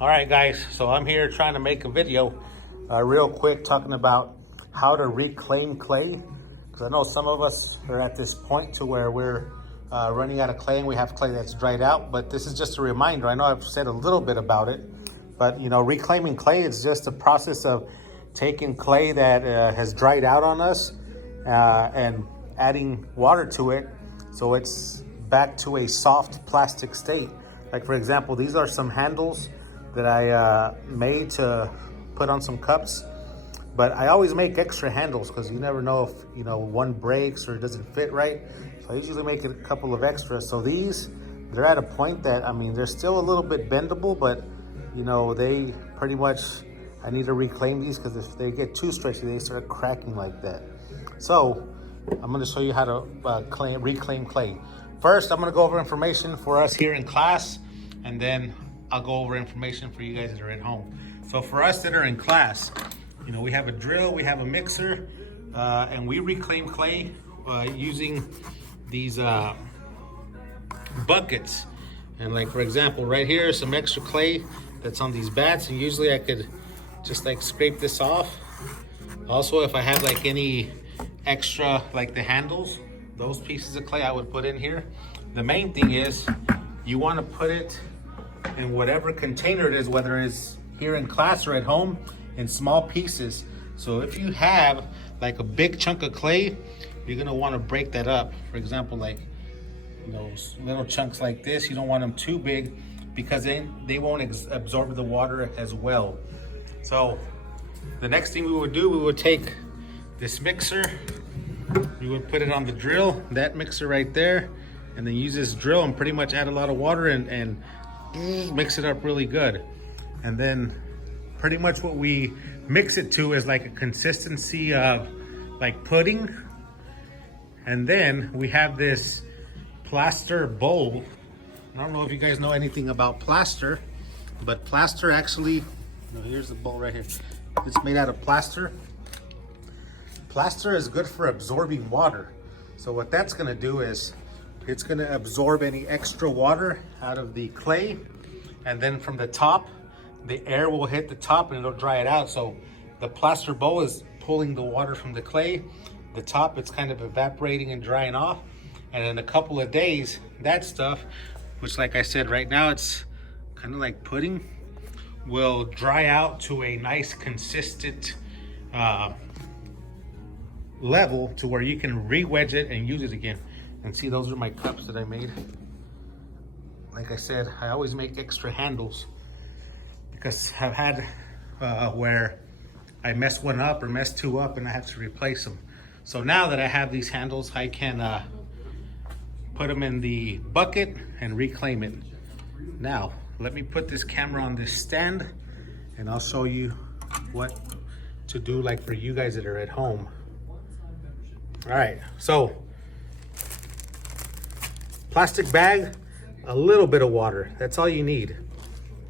All right, guys, so I'm here trying to make a video real quick talking about how to reclaim clay, because I know some of us are at this point to where we're running out of clay and we have clay that's dried out. But this is just a reminder. I know I've said a little bit about it, but reclaiming clay is just a process of taking clay that has dried out on us and adding water to it so it's back to a soft plastic state. Like, for example, these are some handles that I made to put on some cups, but I always make extra handles because you never know if one breaks or it doesn't fit right. So I usually make a couple of extras. So they're at a point that, I mean, they're still a little bit bendable, but they pretty much, I need to reclaim these because if they get too stretchy, they start cracking like that. So I'm going to show you how to reclaim clay. First, I'm going to go over information for us here in class, and then I'll go over information for you guys that are at home. So for us that are in class, we have a drill, we have a mixer, and we reclaim clay using these buckets. And like, for example, right here is some extra clay that's on these bats, and usually I could just like scrape this off. Also, if I have like any extra, like the handles, those pieces of clay I would put in here. The main thing is you want to put it in whatever container it is, whether it's here in class or at home, in small pieces. So if you have like a big chunk of clay, you're going to want to break that up. For example, like little chunks like this, you don't want them too big because they won't absorb the water as well. So the next thing we would do, we would take this mixer, we would put it on the drill, that mixer right there, and then use this drill and pretty much add a lot of water and mix it up really good. And then pretty much what we mix it to is like a consistency of like pudding. And then we have this plaster bowl. I don't know if you guys know anything about plaster, but plaster actually, here's the bowl right here. It's made out of plaster. Plaster is good for absorbing water. So what that's gonna do is it's gonna absorb any extra water out of the clay, and then from the top, the air will hit the top and it'll dry it out. So the plaster bowl is pulling the water from the clay. The top, it's kind of evaporating and drying off. And in a couple of days, that stuff, which like I said, right now it's kind of like pudding, will dry out to a nice consistent level to where you can re-wedge it and use it again. And see, those are my cups that I made. Like I said, I always make extra handles because I've had where I mess one up or mess two up and I have to replace them. So now that I have these handles, I can put them in the bucket and reclaim it. Now, let me put this camera on this stand and I'll show you what to do, like for you guys that are at home. All right, so plastic bag, a little bit of water. That's all you need.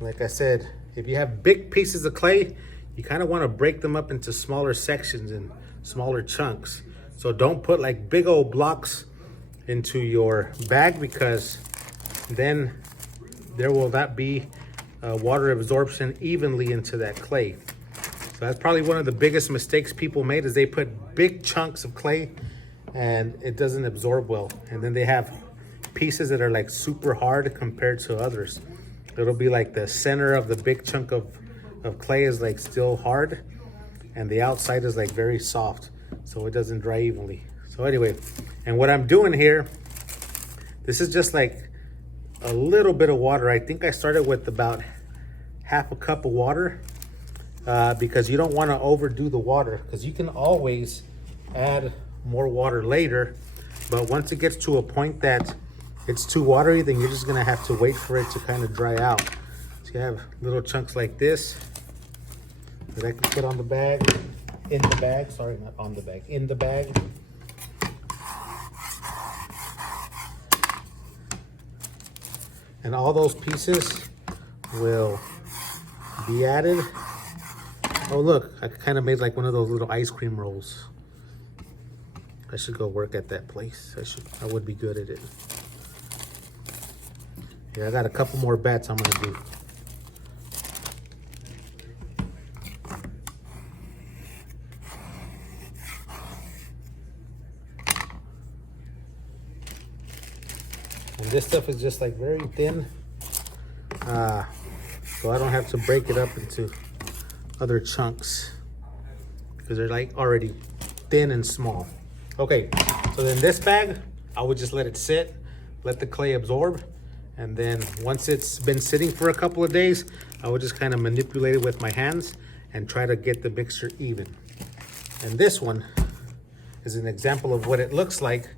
Like I said, if you have big pieces of clay, you kind of want to break them up into smaller sections and smaller chunks. So don't put like big old blocks into your bag because then there will not be water absorption evenly into that clay. So that's probably one of the biggest mistakes people made, is they put big chunks of clay and it doesn't absorb well. And then they have pieces that are like super hard compared to others. It'll be like the center of the big chunk of clay is like still hard and the outside is like very soft, so it doesn't dry evenly. So anyway, and what I'm doing here, this is just like a little bit of water. I think I started with about half a cup of water because you don't want to overdo the water, because you can always add more water later, but once it gets to a point that it's too watery, then you're just gonna have to wait for it to kind of dry out. So you have little chunks like this that I can put on the bag, in the bag, sorry, not on the bag, in the bag. And all those pieces will be added. Oh look, I kind of made like one of those little ice cream rolls. I should go work at that place. I would be good at it. Yeah, I got a couple more bats I'm gonna do. this stuff is just like very thin. So I don't have to break it up into other chunks because they're like already thin and small. Okay, so then this bag, I would just let it sit, let the clay absorb. And then once it's been sitting for a couple of days, I would just kind of manipulate it with my hands and try to get the mixture even. And this one is an example of what it looks like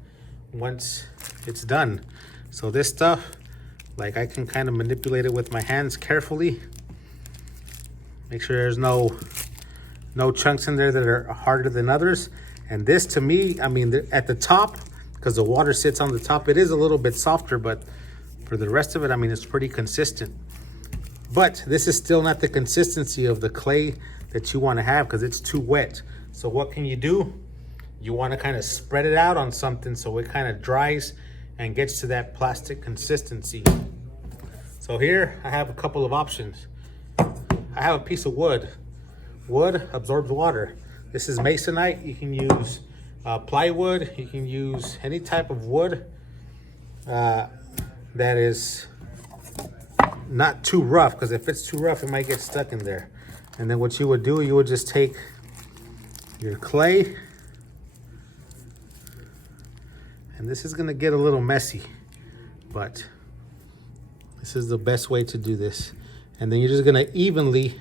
once it's done. So this stuff, like I can kind of manipulate it with my hands carefully. Make sure there's no chunks in there that are harder than others. And this to me, I mean, at the top, because the water sits on the top, it is a little bit softer, but for the rest of it, I mean, it's pretty consistent. But this is still not the consistency of the clay that you want to have because it's too wet. So what can you do? You want to kind of spread it out on something so it kind of dries and gets to that plastic consistency. So here I have a couple of options. I have a piece of wood. Wood absorbs water. This is masonite. You can use plywood. You can use any type of wood that is not too rough, because if it's too rough, it might get stuck in there. And then what you would do, you would just take your clay, and this is gonna get a little messy, but this is the best way to do this. And then you're just gonna evenly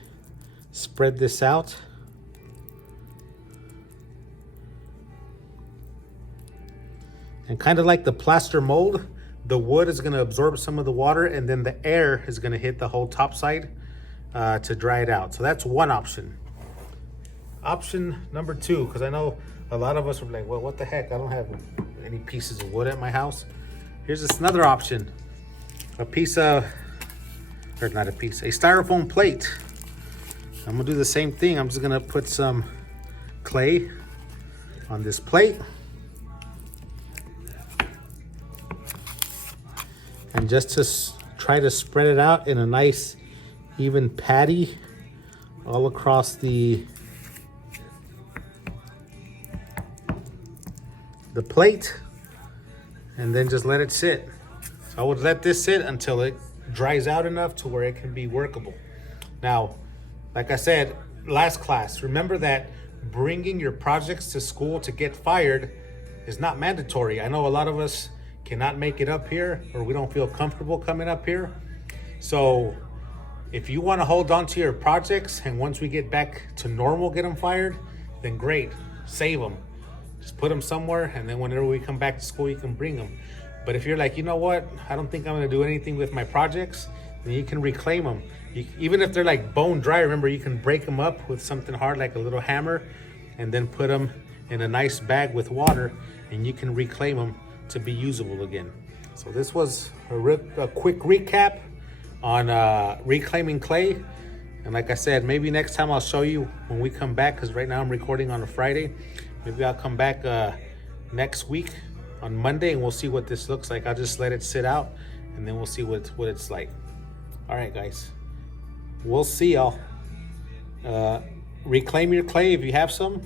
spread this out. And kind of like the plaster mold, the wood is gonna absorb some of the water, and then the air is gonna hit the whole top side to dry it out. So that's one option. Option number two, because I know a lot of us are like, well, what the heck? I don't have any pieces of wood at my house. Here's another option. A piece of, or not a piece, a styrofoam plate. I'm gonna do the same thing. I'm just gonna put some clay on this plate. And just to try to spread it out in a nice even patty all across the plate, and then just let it sit. So I would let this sit until it dries out enough to where it can be workable. Now, like I said, last class, remember that bringing your projects to school to get fired is not mandatory. I know a lot of us cannot make it up here, or we don't feel comfortable coming up here. So if you want to hold on to your projects and once we get back to normal, get them fired, then great, save them. Just put them somewhere, and then whenever we come back to school, you can bring them. But if you're like, you know what, I don't think I'm gonna do anything with my projects, then you can reclaim them. Even if they're like bone dry, remember, you can break them up with something hard like a little hammer, and then put them in a nice bag with water, and you can reclaim them to be usable again. So this was a quick recap on reclaiming clay. And like I said, maybe next time I'll show you when we come back, because right now I'm recording on a Friday. Maybe I'll come back next week on Monday, and we'll see what this looks like. I'll just let it sit out, and then we'll see what it's like. All right, guys, we'll see y'all. Reclaim your clay if you have some.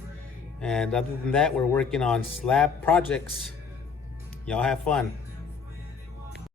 And other than that, we're working on slab projects. Y'all have fun.